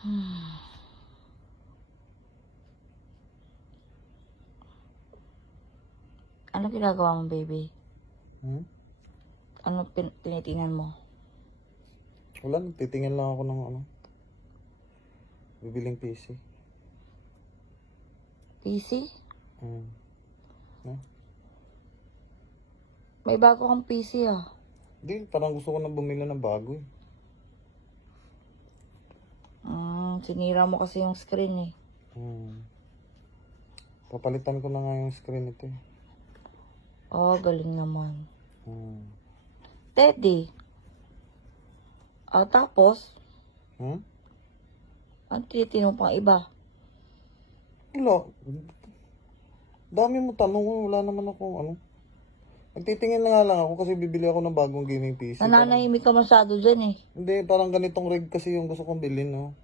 Ano ginagawa mo, baby? Ano tinitingnan mo? Wala, titingin lang ako ng bibiling PC. PC? Ha? May bago kang PC ah. Hindi, parang gusto ko na bumili ng bago eh. Sinira mo kasi yung screen eh. Papalitan ko na nga yung screen ito eh. Oh, galing naman. Teddy. Tapos, ang tinitinong pang iba. Wala. Dami mo tanong, wala naman ako Nagtitingin na nga lang ako kasi bibili ako ng bagong gaming PC. Nananahimik ka masyado dyan eh. Hindi, parang ganitong rig kasi yung gusto kong bilhin, no?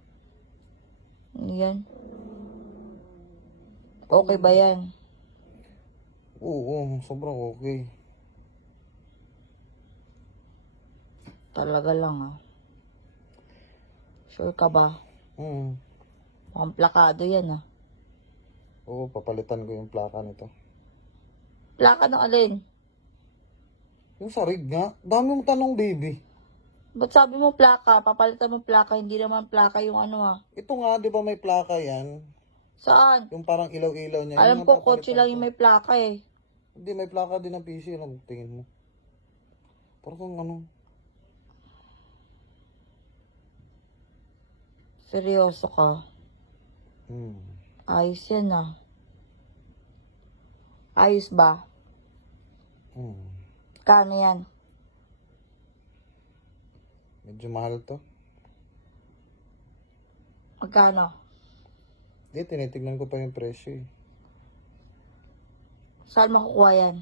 Yan. Okay ba yan? Oo, sobrang okay. Talaga lang ah. Sure ka ba? Mukhang plakado yan ah. Oo, papalitan ko yung plaka nito. Plaka ng alin? Yung sa rig nga. Dami mong tanong, baby. Ba't sabi mo plaka? Papalitan mo plaka, hindi naman plaka yung ano ah. Ito nga, di ba may plaka yan? Saan? Yung parang ilaw-ilaw niya. Alam Yun ko, ang kotse papalitan lang ko. yung may plaka eh. Hindi, may plaka din ng PC. Ano tingin mo? Parang Seryoso ka? Ayos yan ah. Ayos ba? Kano yan? Medyo mahal to. Magkano? Hindi, tinitignan ko pa yung presyo eh. Saan makukuha yan?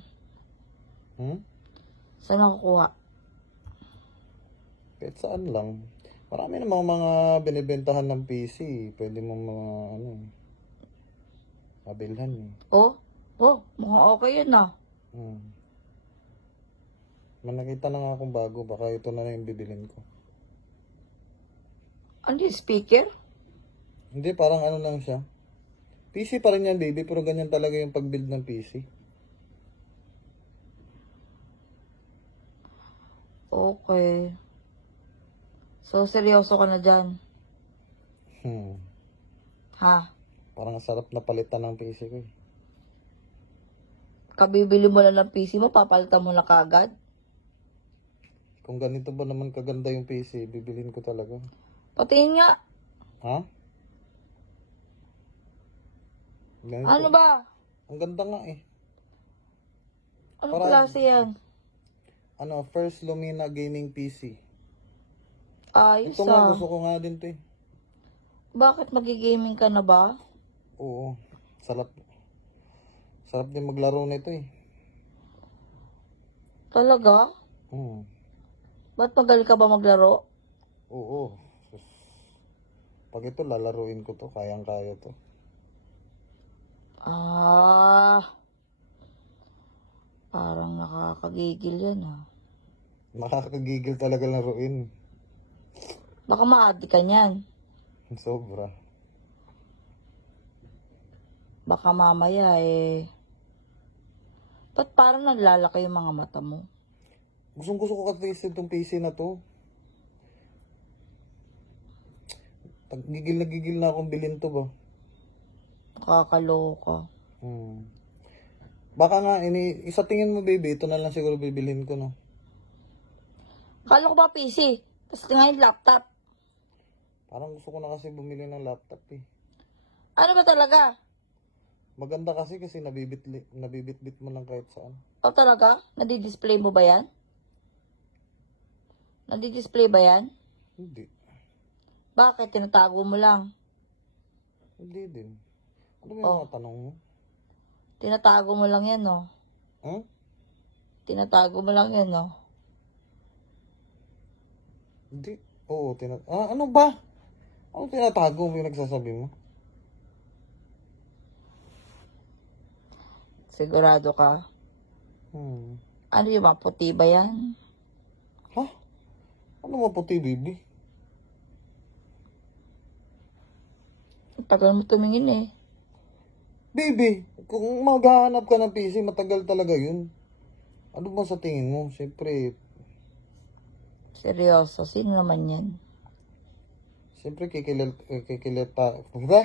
Saan makukuha? Kahit saan lang. Marami namang mga binibentahan ng PC. Pwede mong mga mabilhan eh. Mukhang okay yun ah. May nakita na nga akong bago. Baka ito na yung bibilin ko. Ano yung speaker? Hindi, parang lang siya. PC pa rin yan, baby. Pero ganyan talaga yung pag-build ng PC. Okay. So, seryoso ka na dyan? Ha? Parang sarap na palitan ng PC ko eh. Kabibili mo lang ng PC mo, papalitan mo na kagad? Kung ganito ba naman kaganda yung PC, bibilin ko talaga. Patingin nga. Ha? Ganito. Ano ba? Ang ganda nga eh. Ano Para- klase yan? First Lumina Gaming PC. Ayos Ito nga, ah. gusto ko nga din to eh. Bakit magigaming ka na ba? Oo. Sarap din maglaro nito eh. Talaga? Ba't magaling ka ba maglaro? Oo. Pag ito, lalaruin ko to. Kayang-kaya to. Parang nakakagigil yan ah. Makakagigil talaga laruin. Baka ma-addict ka niyan. Sobra. Baka mamaya ba't parang naglalaki yung mga mata mo? Gusto ko kasi itong PC na to. Gigil na akong bilhin to ba? Nakakaloka. Baka nga, isa tingin mo baby, ito na lang siguro bibilhin ko no. Kala ko ba PC? Tapos ngayon laptop. Parang gusto ko na kasi bumili ng laptop eh. Ano ba talaga? Maganda kasi nabibitbit mo lang kahit saan. O talaga? Nadi-display mo ba yan? Nadi-display ba yan? Hindi. Bakit? Tinatago mo lang. Hindi din. Ano ba yung mga tanong mo? Tinatago mo lang yan, no? Tinatago mo lang yan, no? Hindi. Oo, ano ba? Ano tinatago mo yung nagsasabi mo? Sigurado ka? Ano yung maputi ba yan? Ha? Ano maputi, baby? Ang tagal mo tumingin eh. Baby, kung maghahanap ka ng PC, matagal talaga yun. Ano ba sa tingin mo? Siyempre, Seryoso, sino naman yan? kikilata. Ba?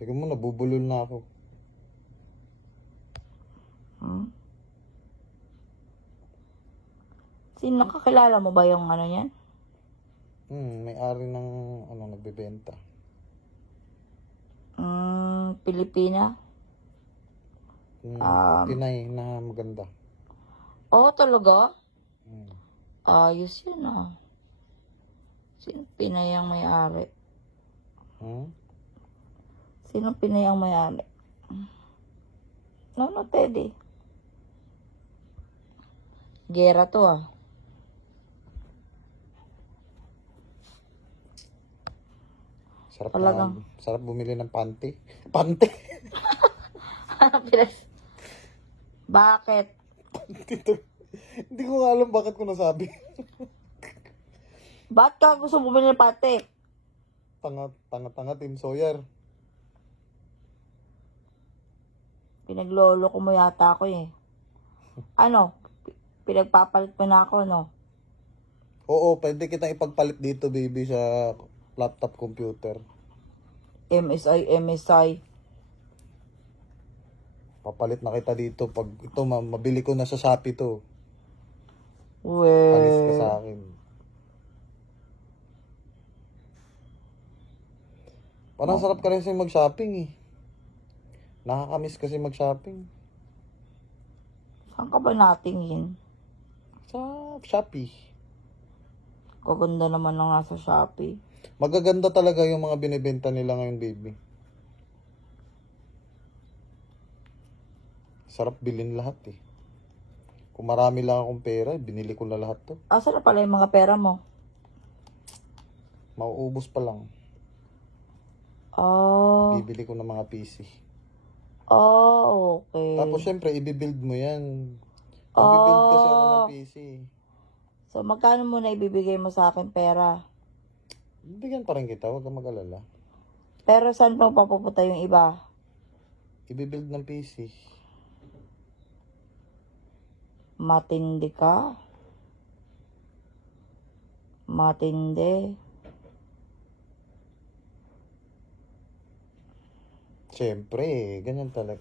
Teka mo, nabubulol na ako. Hmm? Sino nakakilala mo ba yung ano yan? May-ari ng, nagbebenta. Pilipina? Pinay na maganda. Oo, talaga? Hmm. Ayos yun ah. Sino Pinay ang may-ari? Sino Pinay ang may-ari? No, Teddy. Gera to ah. Talagang. Sarap bumili ng panty. Panty? Pilas. Bakit? Dito. Hindi ko nga alam bakit ko nasabi. Ba't ka gusto bumili ng pate? Tanga, Tim Sawyer. Pinaglolo ko mo yata ako eh. Ano? Pinagpapalit mo na ako, no? Oo, pwede kitang ipagpalit dito, baby, sa laptop computer. MSI. Papalit na kita dito. Pag ito, mabili ko na sa Shopee to. Palis ka sa akin. Parang sarap ka rin kasi mag-shopping eh. Nakakamiss kasi mag-shopping. Saan ka ba natingin? Sa Shopee. Kaganda naman na nga sa Shopee. Magaganda talaga yung mga binibenta nila ngayon, baby. Sarap bilhin lahat eh. Kung marami lang akong pera, binili ko na lahat to. Asa na pala yung mga pera mo? Mauubos pa lang. Oh. Bibili ko ng mga PC. Oh, okay. Tapos syempre, i-build mo yan. Mag-build kasi ako ng PC. So, magkano muna ibibigay mo sa akin pera? Bigyan pa rin kita, huwag kang mag-alala. Pero saan mo papupunta yung iba? I-build ng PC. Matindi ka? Matindi. Syempre, ganyan talaga.